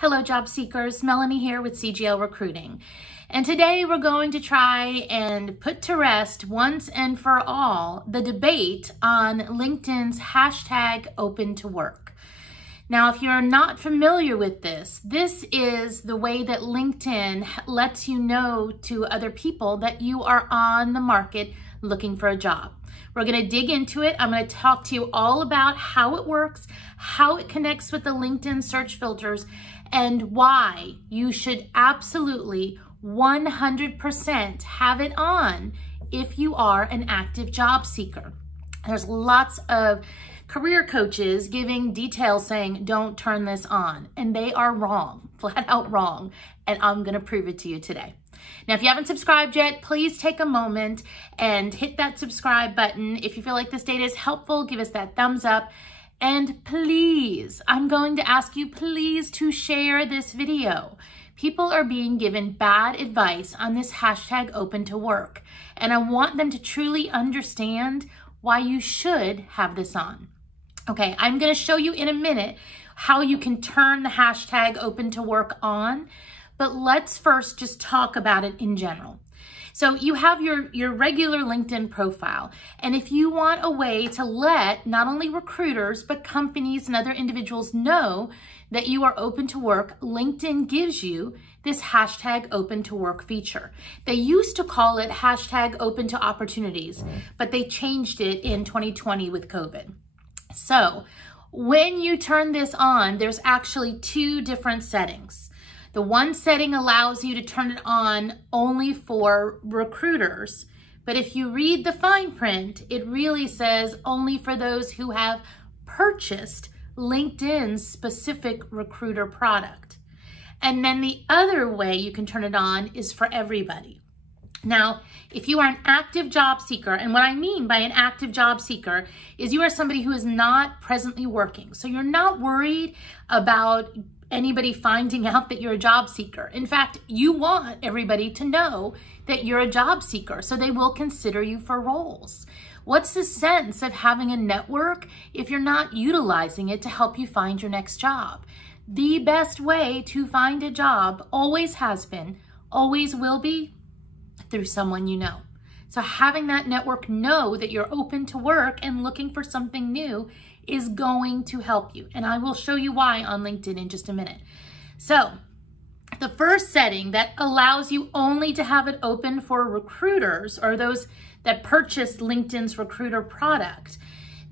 Hello job seekers, Melanie here with CGL Recruiting. And today we're going to try and put to rest once and for all the debate on LinkedIn's hashtag OpenToWork. Now, if you're not familiar with this is the way that LinkedIn lets you know to other people that you are on the market looking for a job. We're going to dig into it. I'm going to talk to you all about how it works, how it connects with the LinkedIn search filters, and why you should absolutely 100% have it on if you are an active job seeker. There's lots of career coaches giving details saying, don't turn this on, and they are wrong, flat out wrong, and I'm going to prove it to you today. Now, if you haven't subscribed yet, please take a moment and hit that subscribe button. If you feel like this data is helpful, give us that thumbs up. And please, I'm going to ask you please to share this video. People are being given bad advice on this hashtag OpenToWork, and I want them to truly understand why you should have this on. Okay, I'm going to show you in a minute how you can turn the hashtag OpenToWork on, but let's first just talk about it in general. So you have your regular LinkedIn profile, and if you want a way to let not only recruiters, but companies and other individuals know that you are open to work, LinkedIn gives you this hashtag OpenToWork feature. They used to call it hashtag open to opportunities, but they changed it in 2020 with COVID. So when you turn this on, there's actually two different settings. The one setting allows you to turn it on only for recruiters, but if you read the fine print, it really says only for those who have purchased LinkedIn's specific recruiter product. And then the other way you can turn it on is for everybody. Now, if you are an active job seeker, and what I mean by an active job seeker is you are somebody who is not presently working. So you're not worried about anybody finding out that you're a job seeker. In fact, you want everybody to know that you're a job seeker, so they will consider you for roles. What's the sense of having a network if you're not utilizing it to help you find your next job? The best way to find a job always has been, always will be, through someone you know. So having that network know that you're open to work and looking for something new is going to help you. And I will show you why on LinkedIn in just a minute. So the first setting that allows you only to have it open for recruiters or those that purchased LinkedIn's recruiter product,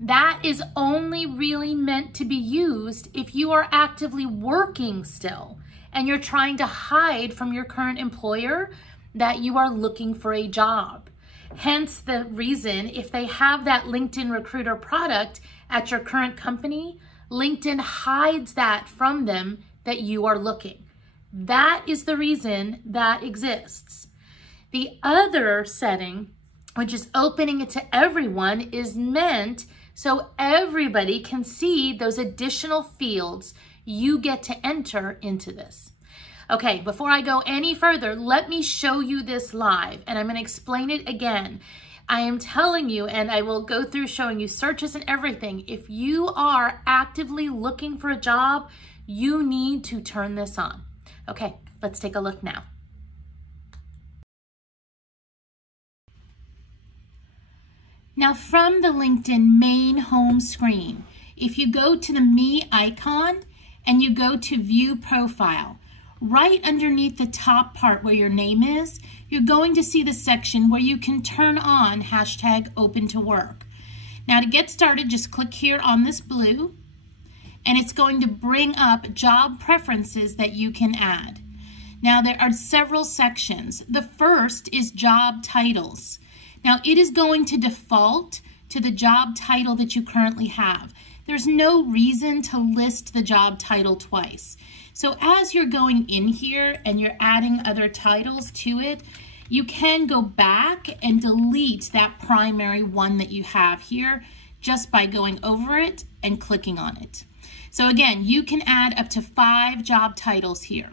that is only really meant to be used if you are actively working still and you're trying to hide from your current employer that you are looking for a job. Hence the reason if they have that LinkedIn recruiter product at your current company, LinkedIn hides that from them that you are looking. That is the reason that exists. The other setting, which is opening it to everyone, is meant so everybody can see those additional fields you get to enter into this. Okay, before I go any further, let me show you this live, and I'm going to explain it again. I am telling you, and I will go through showing you searches and everything. If you are actively looking for a job, you need to turn this on. Okay, let's take a look now. Now from the LinkedIn main home screen, if you go to the Me icon and you go to View Profile, right underneath the top part where your name is, you're going to see the section where you can turn on hashtag OpenToWork. Now to get started, just click here on this blue, and it's going to bring up job preferences that you can add. Now there are several sections. The first is job titles. Now it is going to default to the job title that you currently have. There's no reason to list the job title twice. So as you're going in here and you're adding other titles to it, you can go back and delete that primary one that you have here just by going over it and clicking on it. So again, you can add up to 5 job titles here.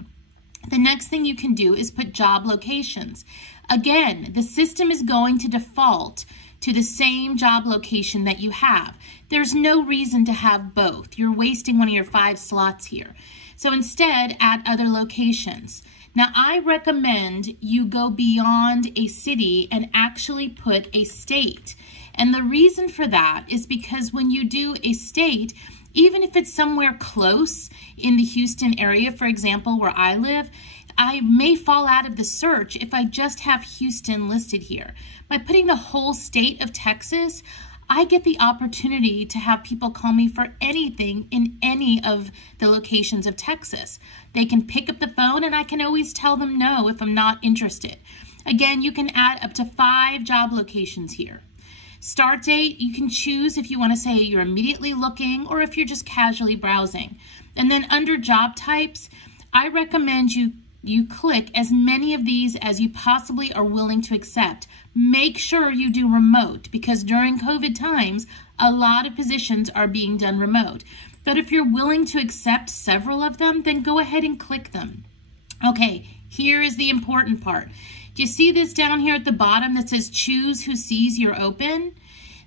The next thing you can do is put job locations. Again, the system is going to default to the same job location that you have. There's no reason to have both. You're wasting one of your 5 slots here. So instead, add other locations. Now, I recommend you go beyond a city and actually put a state. And the reason for that is because when you do a state, even if it's somewhere close in the Houston area, for example, where I live, I may fall out of the search if I just have Houston listed here. By putting the whole state of Texas, I get the opportunity to have people call me for anything in any of the locations of Texas. They can pick up the phone and I can always tell them no if I'm not interested. Again, you can add up to 5 job locations here. Start date, you can choose if you want to say you're immediately looking or if you're just casually browsing. And then under job types, I recommend you click as many of these as you possibly are willing to accept. Make sure you do remote because during COVID times, a lot of positions are being done remote. But if you're willing to accept several of them, then go ahead and click them. Okay, here is the important part. Do you see this down here at the bottom that says choose who sees you're open?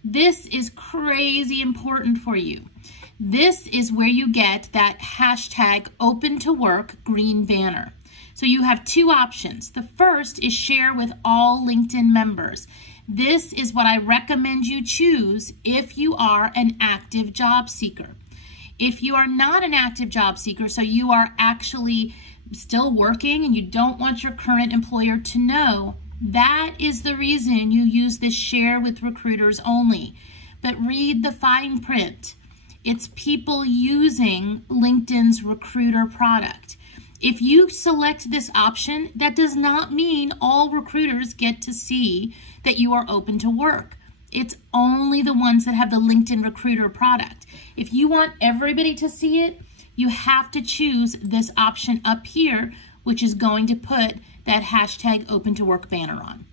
This is crazy important for you. This is where you get that hashtag OpenToWork green banner. So you have 2 options. The first is share with all LinkedIn members. This is what I recommend you choose if you are an active job seeker. If you are not an active job seeker, so you are actually still working and you don't want your current employer to know, that is the reason you use this share with recruiters only. But read the fine print. It's people using LinkedIn's recruiter product. If you select this option, that does not mean all recruiters get to see that you are open to work. It's only the ones that have the LinkedIn recruiter product. If you want everybody to see it, you have to choose this option up here, which is going to put that hashtag OpenToWork banner on.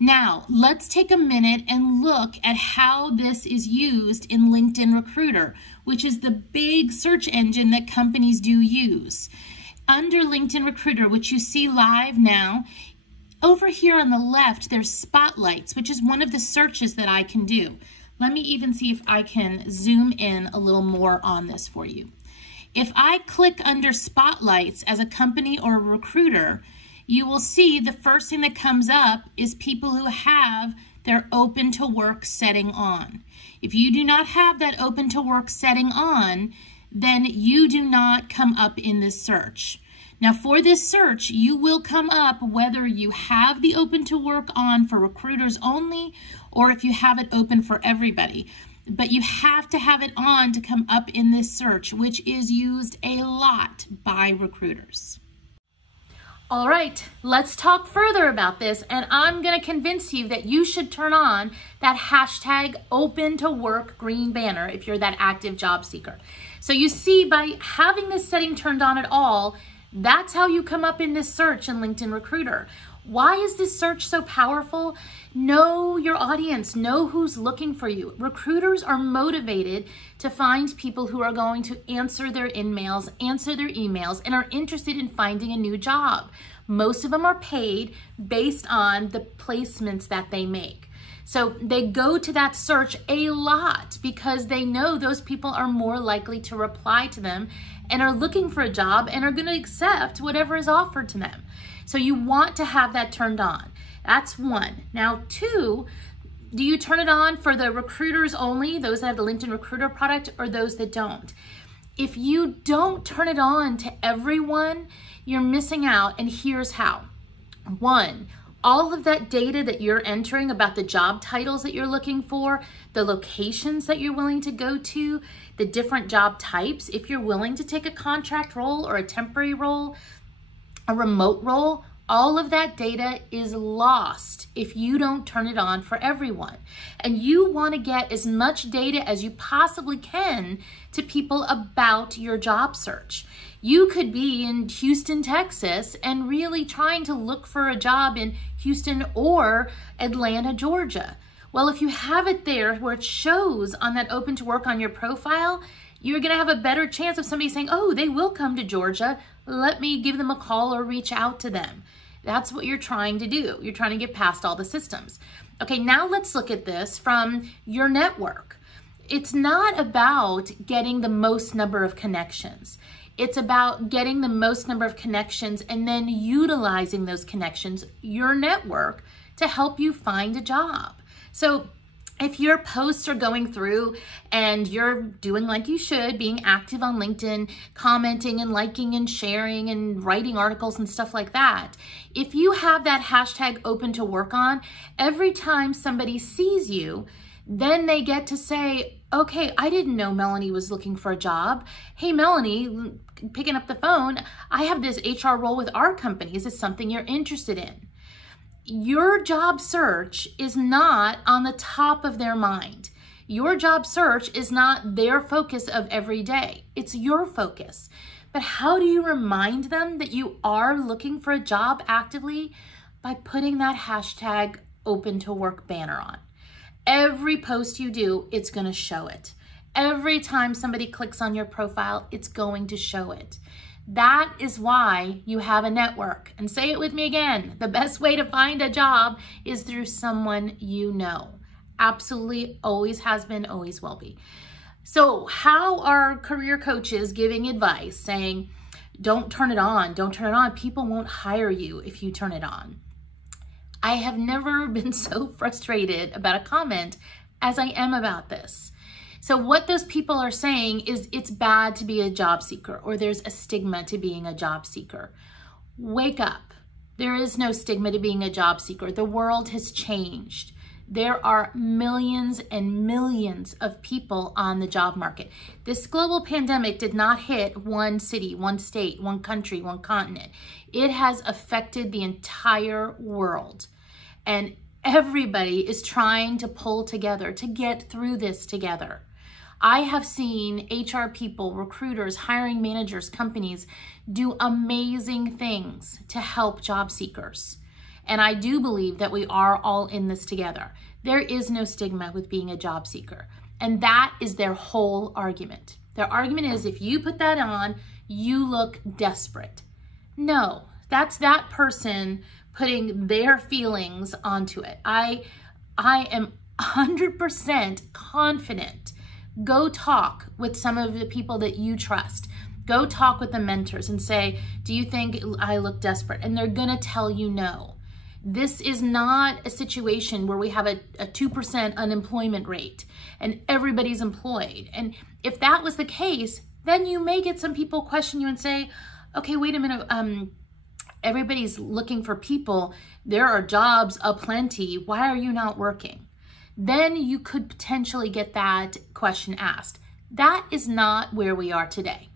Now, let's take a minute and look at how this is used in LinkedIn Recruiter, which is the big search engine that companies do use. Under LinkedIn Recruiter, which you see live now, over here on the left, there's spotlights, which is one of the searches that I can do. Let me even see if I can zoom in a little more on this for you. If I click under spotlights as a company or a recruiter, you will see the first thing that comes up is people who have their open to work setting on. If you do not have that open to work setting on, then you do not come up in this search. Now for this search, you will come up whether you have the open to work on for recruiters only or if you have it open for everybody. But you have to have it on to come up in this search, which is used a lot by recruiters. All right, let's talk further about this, and I'm going to convince you that you should turn on that hashtag OpenToWork green banner if you're that active job seeker. So you see, by having this setting turned on at all, that's how you come up in this search in LinkedIn Recruiter. Why is this search so powerful? Know your audience, know who's looking for you. Recruiters are motivated to find people who are going to answer their emails, and are interested in finding a new job. Most of them are paid based on the placements that they make. So they go to that search a lot because they know those people are more likely to reply to them and are looking for a job and are going to accept whatever is offered to them. So you want to have that turned on. That's one. Now, 2, do you turn it on for the recruiters only, those that have the LinkedIn Recruiter product, or those that don't? If you don't turn it on to everyone, you're missing out, and here's how. 1, all of that data that you're entering about the job titles that you're looking for, the locations that you're willing to go to, the different job types, if you're willing to take a contract role or a temporary role, a remote role, all of that data is lost if you don't turn it on for everyone. And you want to get as much data as you possibly can to people about your job search. You could be in Houston, Texas, and really trying to look for a job in Houston or Atlanta, Georgia. Well, if you have it there where it shows on that open to work on your profile, you're going to have a better chance of somebody saying, oh, they will come to Georgia. Let me give them a call or reach out to them. That's what you're trying to do. You're trying to get past all the systems. Okay, now let's look at this from your network. It's not about getting the most number of connections. It's about getting the most number of connections and then utilizing those connections, your network, to help you find a job. So if your posts are going through and you're doing like you should, being active on LinkedIn, commenting and liking and sharing and writing articles and stuff like that, if you have that hashtag OpenToWork on, every time somebody sees you, then they get to say, okay, I didn't know Melanie was looking for a job. Hey, Melanie, picking up the phone, I have this HR role with our company. Is this something you're interested in? Your job search is not on the top of their mind. Your job search is not their focus of every day. It's your focus. But how do you remind them that you are looking for a job actively? By putting that hashtag OpenToWork banner on. Every post you do, it's going to show it. Every time somebody clicks on your profile, it's going to show it. That is why you have a network. And say it with me again, the best way to find a job is through someone you know. Absolutely, always has been, always will be. So how are career coaches giving advice saying, don't turn it on, don't turn it on. People won't hire you if you turn it on. I have never been so frustrated about a comment as I am about this. So what those people are saying is it's bad to be a job seeker, or there's a stigma to being a job seeker. Wake up. There is no stigma to being a job seeker. The world has changed. There are millions and millions of people on the job market. This global pandemic did not hit one city, one state, one country, one continent. It has affected the entire world. And everybody is trying to pull together to get through this together. I have seen HR people, recruiters, hiring managers, companies do amazing things to help job seekers. And I do believe that we are all in this together. There is no stigma with being a job seeker. And that is their whole argument. Their argument is if you put that on, you look desperate. No, that's that person putting their feelings onto it. I am 100% confident. Go talk with some of the people that you trust. Go talk with the mentors and say, do you think I look desperate? And they're gonna tell you no. This is not a situation where we have a 2% unemployment rate and everybody's employed. And if that was the case, then you may get some people question you and say, okay, wait a minute, everybody's looking for people. There are jobs aplenty. Why are you not working? Then you could potentially get that question asked. That is not where we are today.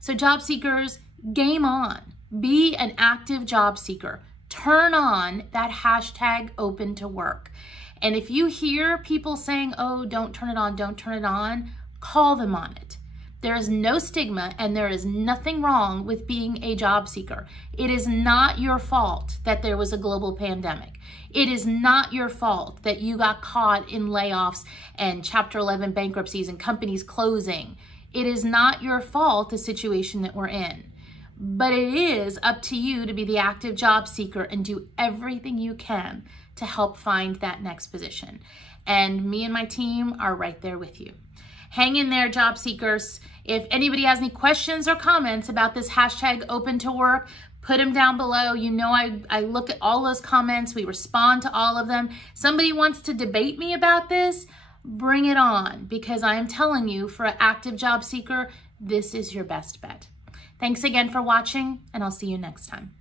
So job seekers, game on. Be an active job seeker. Turn on that hashtag OpenToWork. And if you hear people saying, oh, don't turn it on, call them on it. There is no stigma and there is nothing wrong with being a job seeker. It is not your fault that there was a global pandemic. It is not your fault that you got caught in layoffs and Chapter 11 bankruptcies and companies closing. It is not your fault, the situation that we're in. But it is up to you to be the active job seeker and do everything you can to help find that next position. And me and my team are right there with you. Hang in there, job seekers. If anybody has any questions or comments about this hashtag OpenToWork, put them down below. You know I look at all those comments. We respond to all of them. Somebody wants to debate me about this, bring it on, because I am telling you, for an active job seeker, this is your best bet. Thanks again for watching, and I'll see you next time.